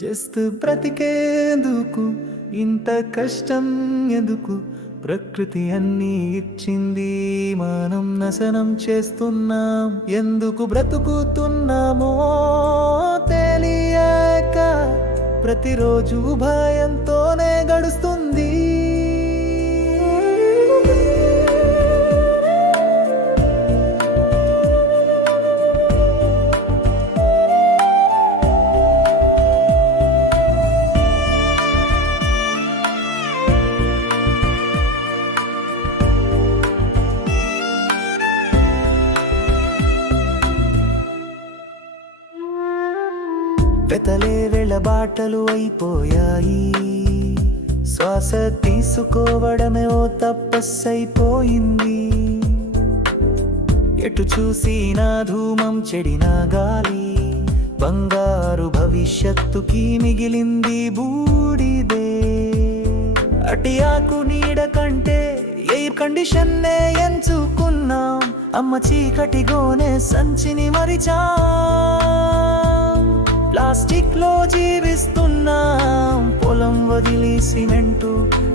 Just బ్రతికేందుకు ఇంత కష్టం ఎందుకు? ప్రకృతి అన్నీ ఇచ్చింది, మనం నశనం చేస్తున్నాం. ఎందుకు బ్రతుకుతున్నామో తెలియక ప్రతిరోజు భయంతోనే గడుస్తుంది. వెతలే వెళ్ళబాటలు అయిపోయాయి, శ్వాస తీసుకోవడమే ఓ తపస్సైపోయింది. ఎటు చూసినా ధూమం చెడిన గాలి, బంగారు భవిష్యత్తుకి మిగిలింది బూడిదే. అటి ఆకు నీడ కంటే ఎయిర్ కండిషన్నే ఎంచుకున్నాం, అమ్మ చీకటిగోనే సంచిని మరిచాం. ప్లాస్టిక్ లో జీవిస్తున్నాం, పొలం వదిలి సిమెంటు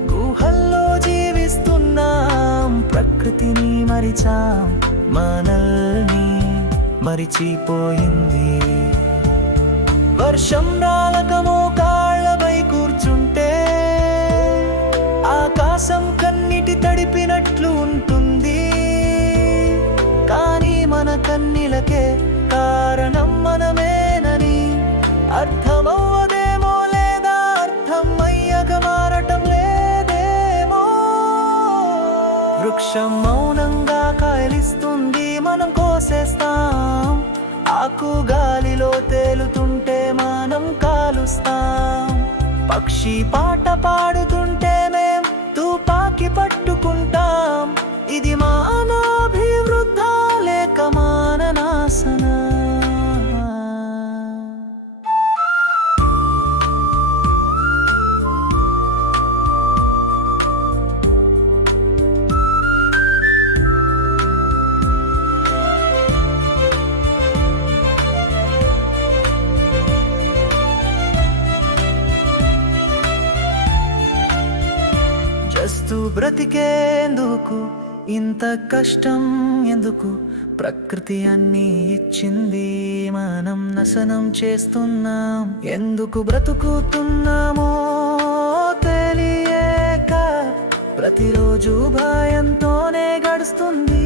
గుహల్లో జీవిస్తున్నాం. ప్రకృతిని మరిచాం, మనల్ని మరిచిపోయింది. వర్షం రాలకమో కాళ్ళపై కూర్చుంటే ఆకాశం కన్నిటి తడిపినట్లు ఉంటుంది. కానీ మన కన్నీలకే కారణం మనమేనని అర్థమవ్వదేమో, లేదా అర్థం అయ్యక మారటం లేదేమో. వృక్షం మౌనంగా కాయలిస్తుంది, మనం కోసేస్తాం. ఆకు గాలిలో తేలుతుంటే మనం కాలుస్తాం. పక్షి పాట పాడుతుంటే మేం తుపాకి పట్టుకుంటాం. ఇది మానవాభివృద్ధ లేక మాననాశన? జస్ట్ బ్రతికేందుకు ఇంత కష్టం ఎందుకు? ప్రకృతి అన్నీ ఇచ్చింది, మనం నశనం చేస్తున్నాం. ఎందుకు బ్రతుకుతున్నామో తెలియక ప్రతిరోజు భయంతోనే గడుస్తుంది.